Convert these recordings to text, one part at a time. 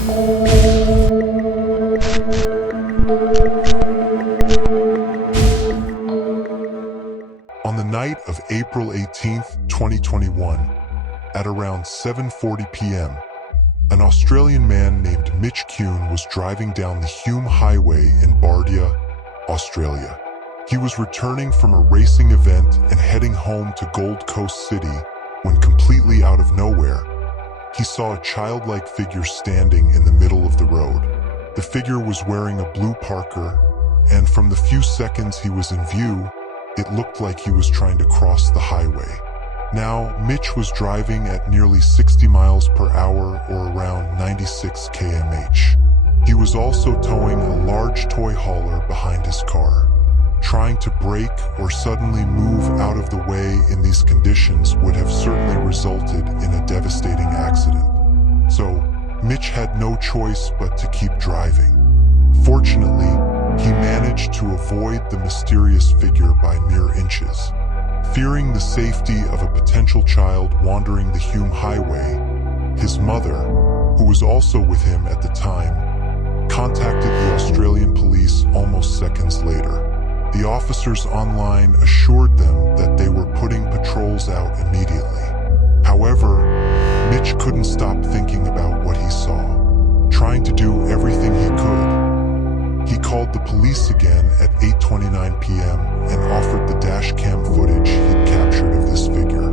On the night of April 18th, 2021, at around 7:40 p.m., an Australian man named Mitch Kuhn was driving down the Hume Highway in Bardia, Australia. He was returning from a racing event and heading home to Gold Coast City when, completely out of nowhere, he saw a childlike figure standing in the middle of the road. The figure was wearing a blue parka, and from the few seconds he was in view, it looked like he was trying to cross the highway. Now, Mitch was driving at nearly 60 miles per hour or around 96 km/h. He was also towing a large toy hauler behind his car. Trying to brake or suddenly move out of the way in these conditions would have certainly resulted in a devastating accident. So, Mitch had no choice but to keep driving. Fortunately, he managed to avoid the mysterious figure by mere inches. Fearing the safety of a potential child wandering the Hume Highway, his mother, who was also with him at the time, contacted the Australian police almost seconds later. The officers online assured them that they were putting patrols out immediately. However, Mitch couldn't stop thinking about what he saw, trying to do everything he could. He called the police again at 8:29 p.m. and offered the dash cam footage he'd captured of this figure.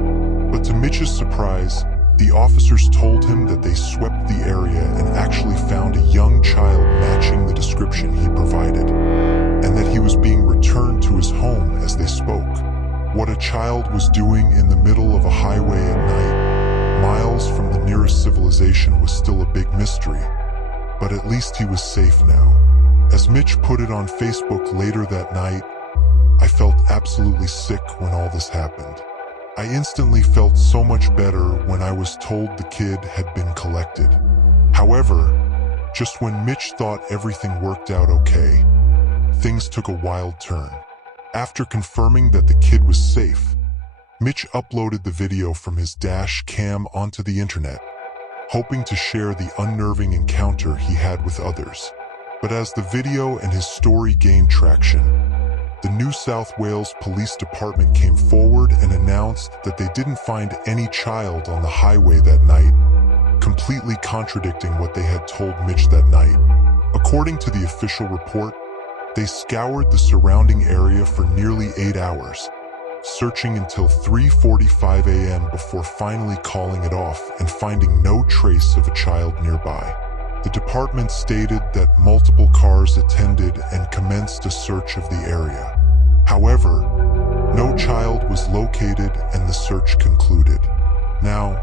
But to Mitch's surprise, the officers told him that they swept the area and actually found a young child matching the description he provided, and that he was being returned to his home as they spoke. What a child was doing in the middle of a highway at night, miles from the nearest civilization, was still a big mystery. But at least he was safe now. As Mitch put it on Facebook later that night, "I felt absolutely sick when all this happened. I instantly felt so much better when I was told the kid had been collected." However, just when Mitch thought everything worked out okay, things took a wild turn. After confirming that the kid was safe, Mitch uploaded the video from his dash cam onto the internet, hoping to share the unnerving encounter he had with others. But as the video and his story gained traction, the New South Wales Police Department came forward and announced that they didn't find any child on the highway that night, completely contradicting what they had told Mitch that night. According to the official report, they scoured the surrounding area for nearly 8 hours, searching until 3:45 a.m. before finally calling it off and finding no trace of a child nearby. The department stated that multiple cars attended and commenced a search of the area. However, no child was located and the search concluded. Now,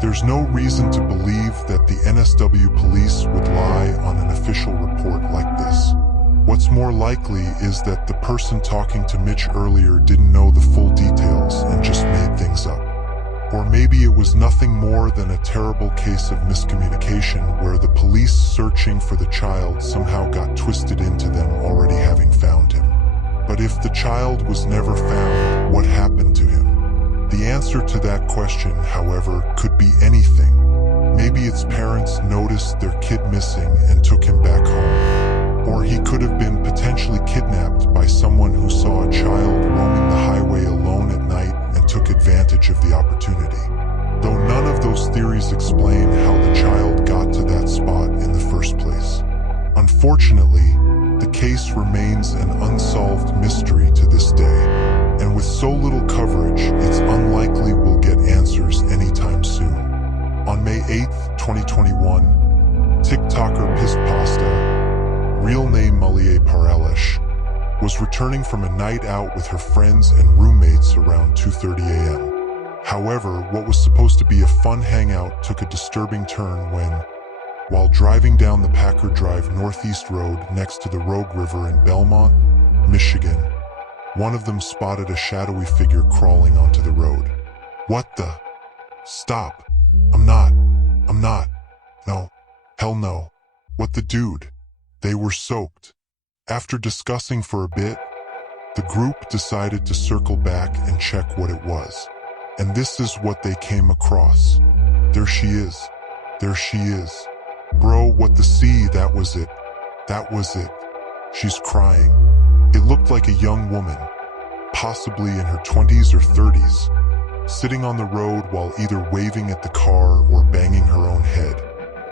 there's no reason to believe that the NSW police would lie on an official report like this. What's more likely is that the person talking to Mitch earlier didn't know the full details and just made things up. Or maybe it was nothing more than a terrible case of miscommunication where the police searching for the child somehow got twisted into them already having found him. But if the child was never found, what happened to him? The answer to that question, however, could be anything. Maybe its parents noticed their kid missing and took him back home. Or he could have been potentially kidnapped by someone who saw a child roaming the highway alone at night and took advantage of the opportunity. Though none of those theories explain how the child got to that spot in the first place. Unfortunately, the case remains an unsolved mystery to this day, and with so little coverage, it's unlikely we'll get answers anytime soon. On May 8th, 2021, TikToker Piss Pasta, real name Malie Paralesh, was returning from a night out with her friends and roommates around 2:30 a.m. However, what was supposed to be a fun hangout took a disturbing turn when, while driving down the Packer Drive Northeast Road next to the Rogue River in Belmont, Michigan, one of them spotted a shadowy figure crawling onto the road. "What the? Stop. I'm not. No. Hell no. What the dude?" They were soaked. After discussing for a bit, the group decided to circle back and check what it was. And this is what they came across. There she is. Bro, what the see, that was it. That was it. She's crying. It looked like a young woman, possibly in her 20s or 30s, sitting on the road while either waving at the car or banging her own head.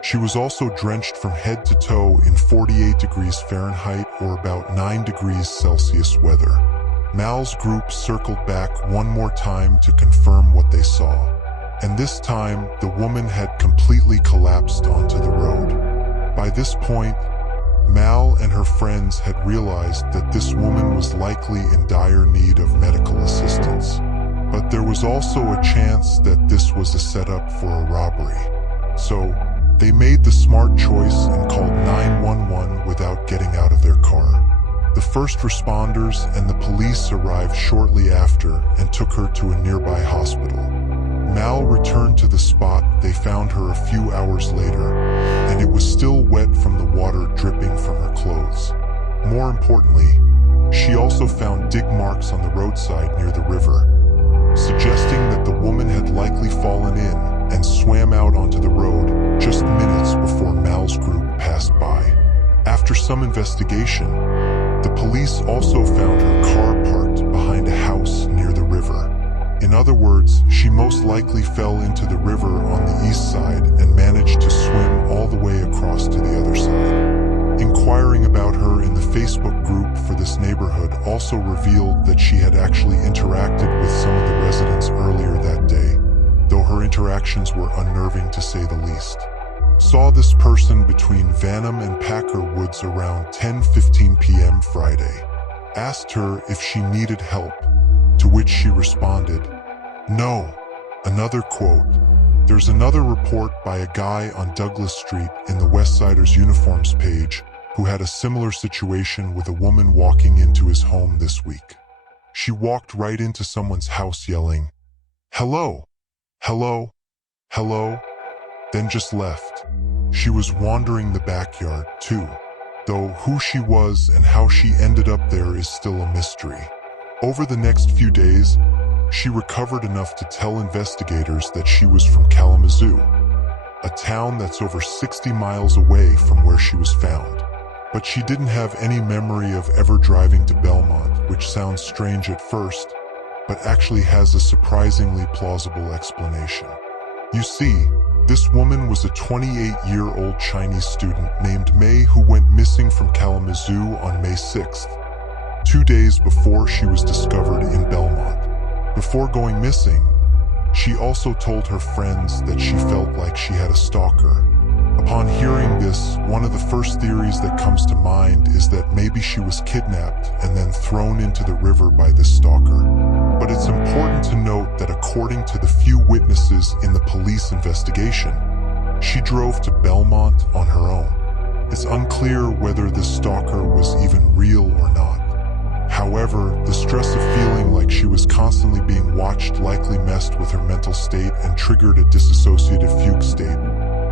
She was also drenched from head to toe in 48 degrees Fahrenheit or about 9 degrees Celsius weather. Mal's group circled back one more time to confirm what they saw. And this time, the woman had completely collapsed onto the road. By this point, Mal and her friends had realized that this woman was likely in dire need of medical assistance. But there was also a chance that this was a setup for a robbery. So, they made the smart choice and called 911 without getting out of their car. The first responders and the police arrived shortly after and took her to a nearby hospital. Mal returned to the spot. They found her a few hours later, and it was still wet from the water dripping from her clothes. More importantly, she also found dig marks on the roadside near the river, suggesting that the woman had likely fallen in and swam out onto the road just minutes before Mal's group passed by. After some investigation, the police also found her car parked behind a house near the river. In other words, she most likely fell into the river on the east side and managed to swim all the way across to the other side. Inquiring about her in the Facebook group for this neighborhood also revealed that she had actually interacted with some of the residents earlier that day, though her interactions were unnerving to say the least. Saw this person between Vanham and Packer Woods around 10:15 p.m. Friday. Asked her if she needed help, to which she responded, "No." Another quote, "There's another report by a guy on Douglas Street in the Westsiders uniforms page who had a similar situation with a woman walking into his home this week. She walked right into someone's house yelling, 'Hello, hello, hello,' then just left. She was wandering the backyard too, though who she was and how she ended up there is still a mystery." Over the next few days, she recovered enough to tell investigators that she was from Kalamazoo, a town that's over 60 miles away from where she was found. But she didn't have any memory of ever driving to Belmont, which sounds strange at first, but actually has a surprisingly plausible explanation. You see, this woman was a 28-year-old Chinese student named May who went missing from Kalamazoo on May 6th, 2 days before she was discovered in Belmont. Before going missing, she also told her friends that she felt like she had a stalker. Upon hearing this, one of the first theories that comes to mind is that maybe she was kidnapped and then thrown into the river by this stalker. But it's important to note that according to the few witnesses in the police investigation, she drove to Belmont on her own. It's unclear whether this stalker was even real or not. However, the stress of feeling like she was constantly being watched likely messed with her mental state and triggered a dissociative fugue state,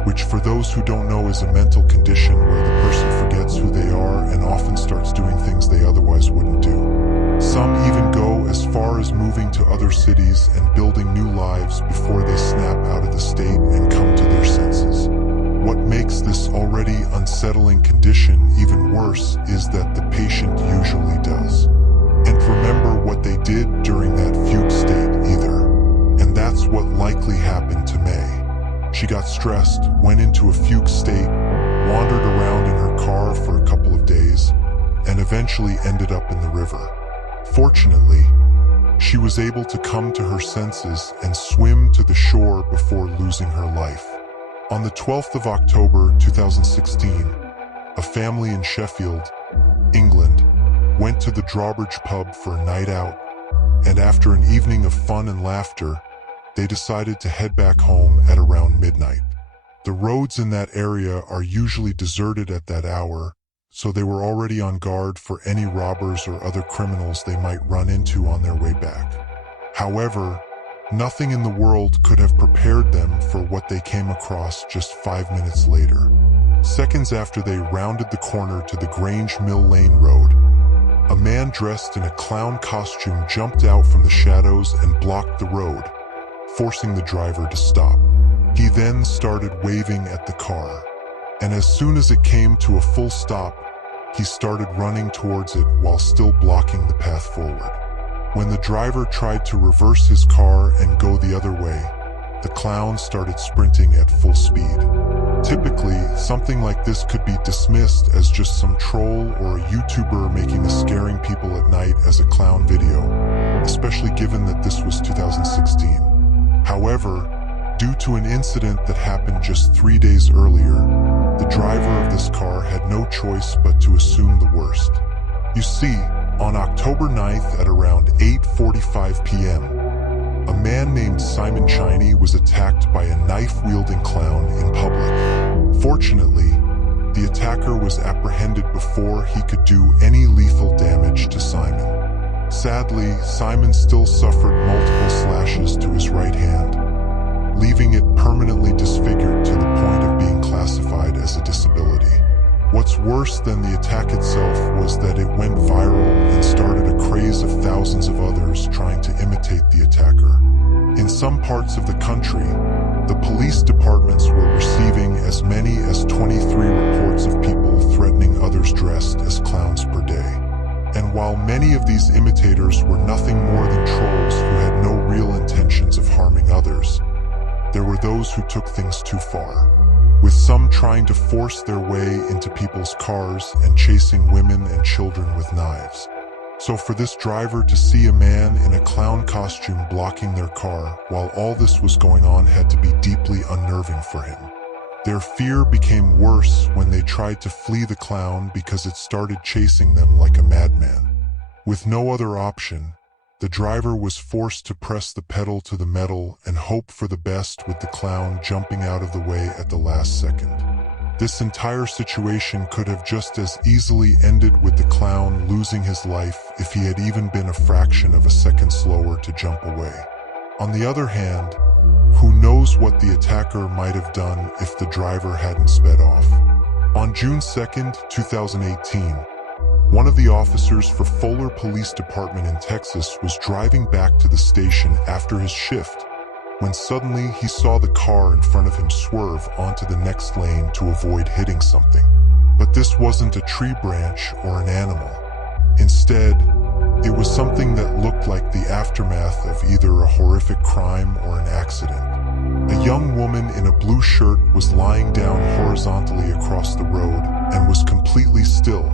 which for those who don't know is a mental condition where the person forgets who they are and often starts doing things they otherwise wouldn't do. Some even go as far as moving to other cities and building new lives before they snap out of the state and come to their senses. What makes this already unsettling condition even worse is that the patient usually does. And remember what they did during that fugue state either. And that's what likely happened to May. She got stressed, went into a fugue state, wandered around in her car for a couple of days, and eventually ended up in the river. Fortunately, she was able to come to her senses and swim to the shore before losing her life. On the 12th of October 2016, a family in Sheffield, England, went to the Drawbridge pub for a night out, and after an evening of fun and laughter, they decided to head back home at around midnight. The roads in that area are usually deserted at that hour, so they were already on guard for any robbers or other criminals they might run into on their way back. However, nothing in the world could have prepared them for what they came across just 5 minutes later. Seconds after they rounded the corner to the Grange Mill Lane Road, a man dressed in a clown costume jumped out from the shadows and blocked the road, forcing the driver to stop. He then started waving at the car. and as soon as it came to a full stop, he started running towards it while still blocking the path forward. When the driver tried to reverse his car and go the other way, the clown started sprinting at full speed. Typically, something like this could be dismissed as just some troll or a YouTuber making a scaring people at night as a clown video, especially given that this was 2016. However, due to an incident that happened just 3 days earlier, the driver of this car had no choice but to assume the worst. You see, on October 9th at around 8:45 p.m., a man named Simon Chiney was attacked by a knife-wielding clown in public. Fortunately, the attacker was apprehended before he could do any lethal damage to Simon. Sadly, Simon still suffered multiple slashes to his right hand, leaving it permanently disfigured to the point of being classified as a disability. What's worse than the attack itself was that it went viral and started a craze of thousands of others trying to imitate the attacker. In some parts of the country, the police departments were receiving as many as 23 reports of people threatening others dressed as clowns per day. And while many of these imitators were nothing more than trolls who had no real intentions of harming others, there were those who took things too far, with some trying to force their way into people's cars and chasing women and children with knives. So for this driver to see a man in a clown costume blocking their car while all this was going on had to be deeply unnerving for him. Their fear became worse when they tried to flee the clown because it started chasing them like a madman. With no other option, the driver was forced to press the pedal to the metal and hope for the best, with the clown jumping out of the way at the last second. This entire situation could have just as easily ended with the clown losing his life if he had even been a fraction of a second slower to jump away. On the other hand, who knows what the attacker might have done if the driver hadn't sped off. On June 2nd, 2018, one of the officers for Fuller Police Department in Texas was driving back to the station after his shift when suddenly he saw the car in front of him swerve onto the next lane to avoid hitting something. But this wasn't a tree branch or an animal. Instead, it was something that looked like the aftermath of either a horrific crime or an accident. A young woman in a blue shirt was lying down horizontally across the road and was completely still,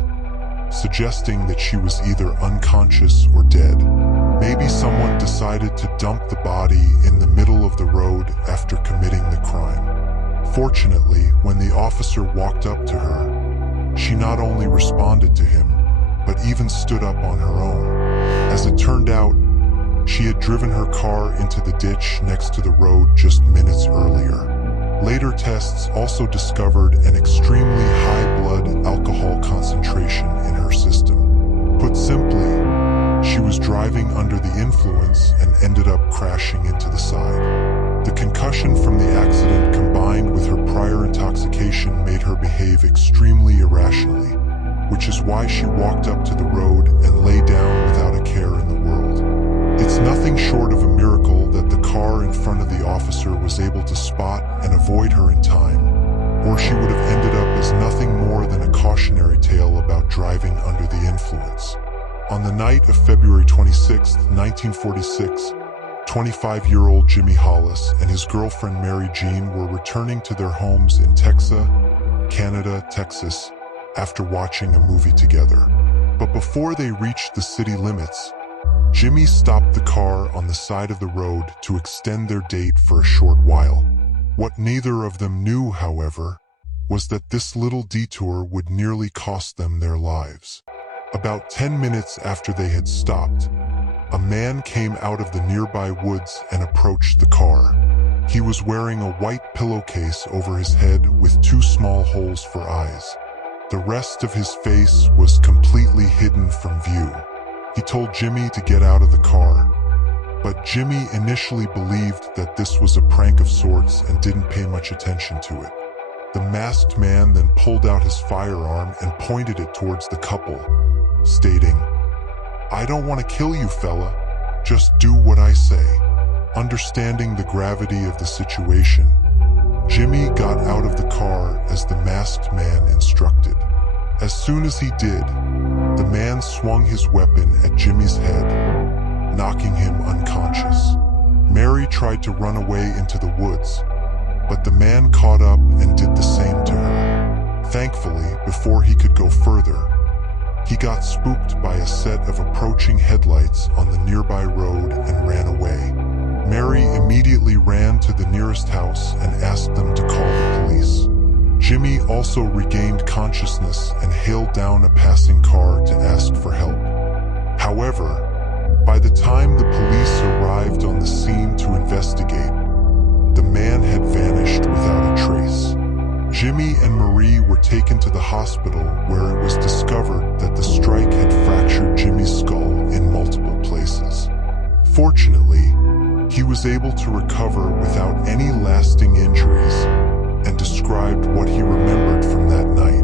suggesting that she was either unconscious or dead. Maybe someone decided to dump the body in the middle of the road after committing the crime. Fortunately, when the officer walked up to her, she not only responded to him, but even stood up on her own. As it turned out, she had driven her car into the ditch next to the road just minutes earlier. Later tests also discovered an extremely high blood alcohol concentration in her system. Put simply, she was driving under the influence and ended up crashing into the side. The concussion from the accident combined with her prior intoxication made her behave extremely irrationally, which is why she walked up to the road and lay down without a care in the world. It's nothing short of a miracle that the car in front of the officer was able to spot and avoid her in time, or she would have ended up as nothing more than a cautionary tale about driving under the influence. On the night of February 26, 1946, 25-year-old Jimmy Hollis and his girlfriend Mary Jean were returning to their homes in Texas, Texas, after watching a movie together. But before they reached the city limits, Jimmy stopped the car on the side of the road to extend their date for a short while. What neither of them knew, however, was that this little detour would nearly cost them their lives. About 10 minutes after they had stopped, a man came out of the nearby woods and approached the car. He was wearing a white pillowcase over his head with 2 small holes for eyes. The rest of his face was completely hidden from view. He told Jimmy to get out of the car, but Jimmy initially believed that this was a prank of sorts and didn't pay much attention to it. The masked man then pulled out his firearm and pointed it towards the couple, stating, "I don't want to kill you, fella. Just do what I say." Understanding the gravity of the situation, Jimmy got out of the car as the masked man instructed. As soon as he did, the man swung his weapon at Jimmy's head, knocking him unconscious. Mary tried to run away into the woods, but the man caught up and did the same to her. Thankfully, before he could go further, he got spooked by a set of approaching headlights on the nearby road and ran away. Mary immediately ran to the nearest house and asked them to call the police. Jimmy also regained consciousness and hailed down a passing car to ask for help. However, by the time the police arrived on the scene to investigate, the man had vanished without a trace. Jimmy and Marie were taken to the hospital where it was discovered that the strike had fractured Jimmy's skull in multiple places. Fortunately, he was able to recover without any lasting injuries and described what he remembered from that night.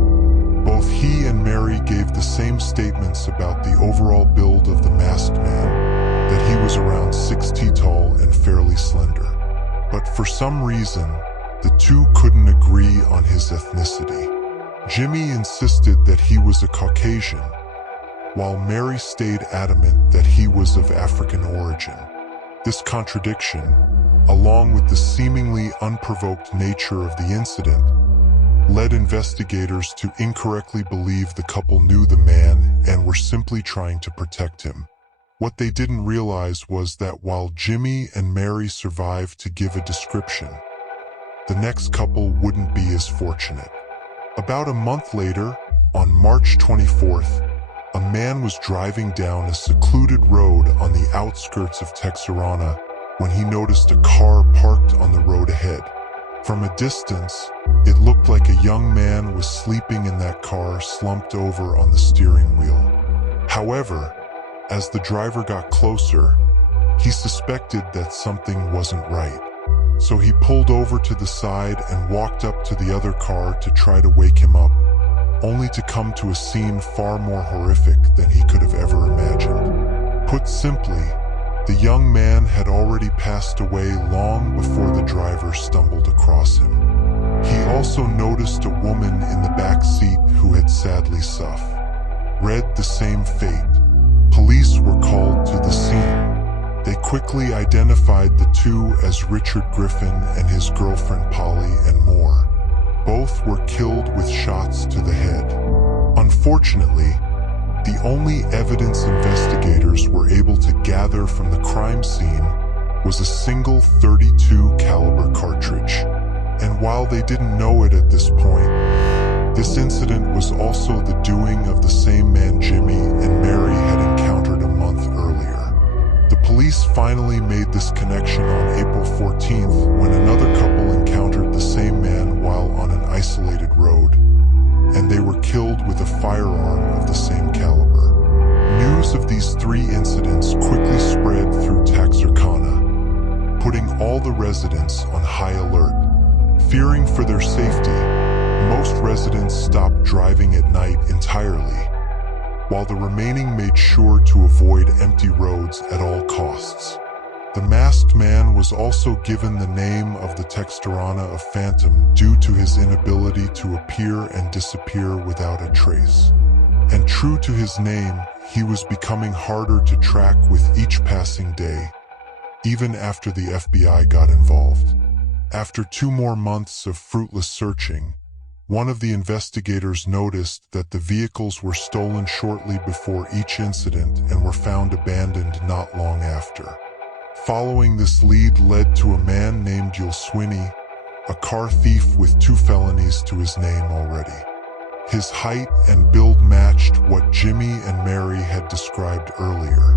Both he and Mary gave the same statements about the overall build of the masked man, that he was around 6 feet tall and fairly slender. But for some reason, the two couldn't agree on his ethnicity. Jimmy insisted that he was a Caucasian, while Mary stayed adamant that he was of African origin. This contradiction, along with the seemingly unprovoked nature of the incident, led investigators to incorrectly believe the couple knew the man and were simply trying to protect him. What they didn't realize was that while Jimmy and Mary survived to give a description, the next couple wouldn't be as fortunate. About a month later, on March 24th, a man was driving down a secluded road on the outskirts of Texarana when he noticed a car parked on the road ahead. From a distance, it looked like a young man was sleeping in that car, slumped over on the steering wheel. However, as the driver got closer, he suspected that something wasn't right. So he pulled over to the side and walked up to the other car to try to wake him up, only to come to a scene far more horrific than he could have ever imagined. Put simply, the young man had already passed away long before the driver stumbled across him. He also noticed a woman in the back seat who had sadly read the same fate. Police were called to the scene. They quickly identified the two as Richard Griffin and his girlfriend Polly and Moore. Both were killed with shots to the head. Unfortunately, the only evidence investigators were able to gather from the crime scene was a single .32 caliber cartridge. And while they didn't know it at this point, this incident was also the doing of the same man Jimmy and Mary had encountered a month earlier. The police finally made this connection on April 14th when another couple encountered the same man while on an isolated road, and they were killed with a firearm of the same caliber. News of these three incidents quickly spread through Texarkana, putting all the residents on high alert. Fearing for their safety, most residents stopped driving at night entirely, while the remaining made sure to avoid empty roads at all costs. The masked man was also given the name of the Texarana of Phantom due to his inability to appear and disappear without a trace. And true to his name, he was becoming harder to track with each passing day, even after the FBI got involved. After 2 more months of fruitless searching, one of the investigators noticed that the vehicles were stolen shortly before each incident and were found abandoned not long after. Following this lead led to a man named Yul Sweeney, a car thief with 2 felonies to his name already. His height and build matched what Jimmy and Mary had described earlier.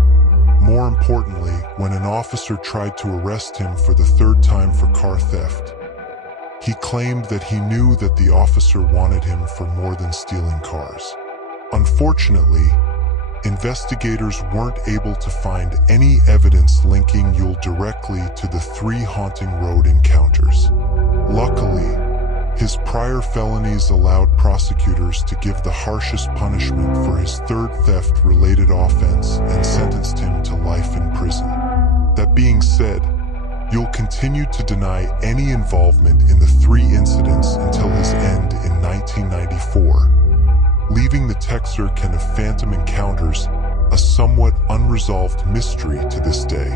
More importantly, when an officer tried to arrest him for the 3rd time for car theft, he claimed that he knew that the officer wanted him for more than stealing cars. Unfortunately, investigators weren't able to find any evidence linking Yul directly to the 3 haunting road encounters. Luckily, his prior felonies allowed prosecutors to give the harshest punishment for his 3rd theft-related offense and sentenced him to life in prison. That being said, You'll continue to deny any involvement in the three incidents until his end in 1994, leaving the Texarkana of phantom encounters a somewhat unresolved mystery to this day.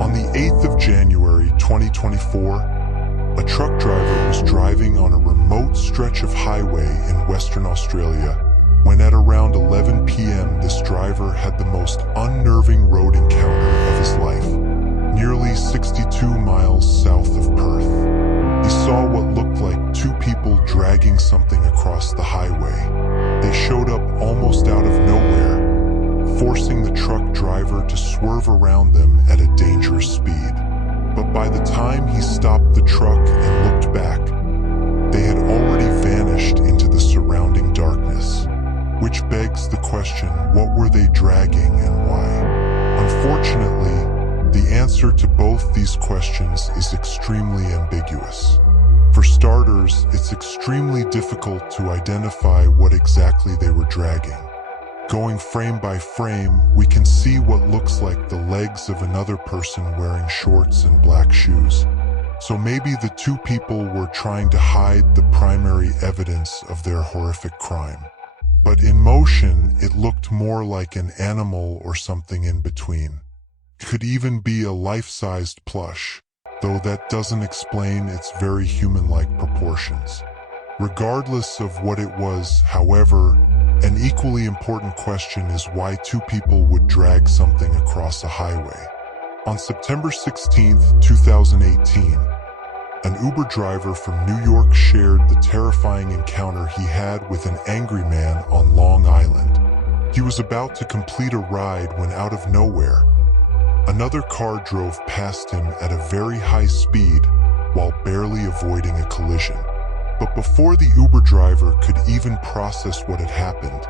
On the 8th of January 2024, a truck driver was driving on a remote stretch of highway in Western Australia when at around 11 p.m. this driver had the most unnerving road encounter of his life, nearly 62 miles south of Perth. He saw what looked like two people dragging something across the highway. They showed up almost out of nowhere, forcing the truck driver to swerve around them at a dangerous speed. But by the time he stopped the truck and looked back, they had already vanished into the surrounding darkness. Which begs the question, what were they dragging and why? Unfortunately, the answer to both these questions is extremely ambiguous. For starters, it's extremely difficult to identify what exactly they were dragging. Going frame by frame, we can see what looks like the legs of another person wearing shorts and black shoes. So maybe the two people were trying to hide the primary evidence of their horrific crime. But in motion, it looked more like an animal or something in between. It could even be a life-sized plush, though that doesn't explain its very human-like proportions. Regardless of what it was, however, an equally important question is why two people would drag something across a highway. On September 16, 2018, an Uber driver from New York shared the terrifying encounter he had with an angry man on Long Island. He was about to complete a ride when out of nowhere, another car drove past him at a very high speed while barely avoiding a collision. But before the Uber driver could even process what had happened,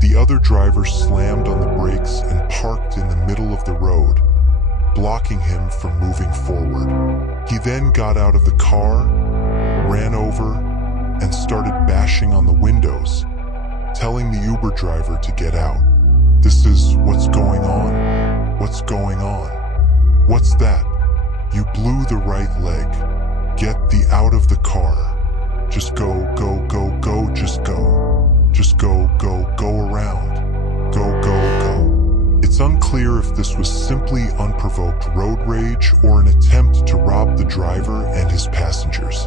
the other driver slammed on the brakes and parked in the middle of the road, blocking him from moving forward. He then got out of the car, ran over, and started bashing on the windows, telling the Uber driver to get out. "This is what's going on? What's going on? What's that? You blew the right leg. Get the out of the car. Just go, go, go, go, just go. Just go, go, go around. Go, go, go." It's unclear if this was simply unprovoked road rage or an attempt to rob the driver and his passengers.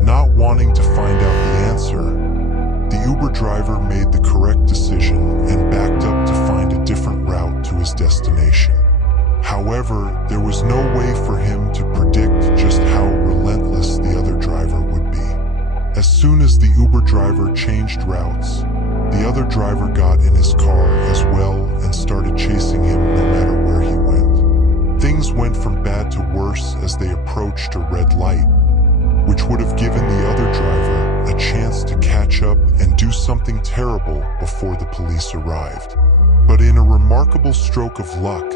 Not wanting to find out the answer, the Uber driver made the correct decision and backed up to find a different route to his destination. However, there was no way for him to predict just how relentless the other driver would be. As soon as the Uber driver changed routes, the other driver got in his car as well and started chasing him no matter where he went. Things went from bad to worse as they approached a red light, which would have given the other driver a chance to catch up and do something terrible before the police arrived. But in a remarkable stroke of luck,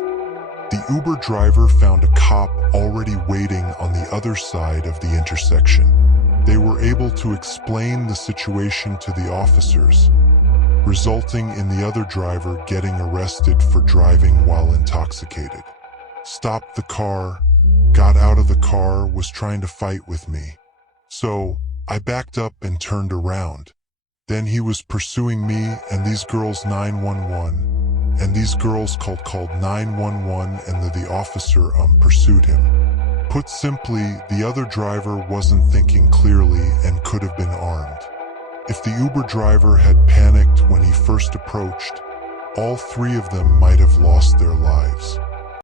the Uber driver found a cop already waiting on the other side of the intersection. They were able to explain the situation to the officers, resulting in the other driver getting arrested for driving while intoxicated. Stopped the car, got out of the car, was trying to fight with me. So I backed up and turned around. Then he was pursuing me and these girls 911. And these girls called 911 and the officer pursued him. Put simply, the other driver wasn't thinking clearly and could have been armed. If the Uber driver had panicked when he first approached, all three of them might have lost their lives.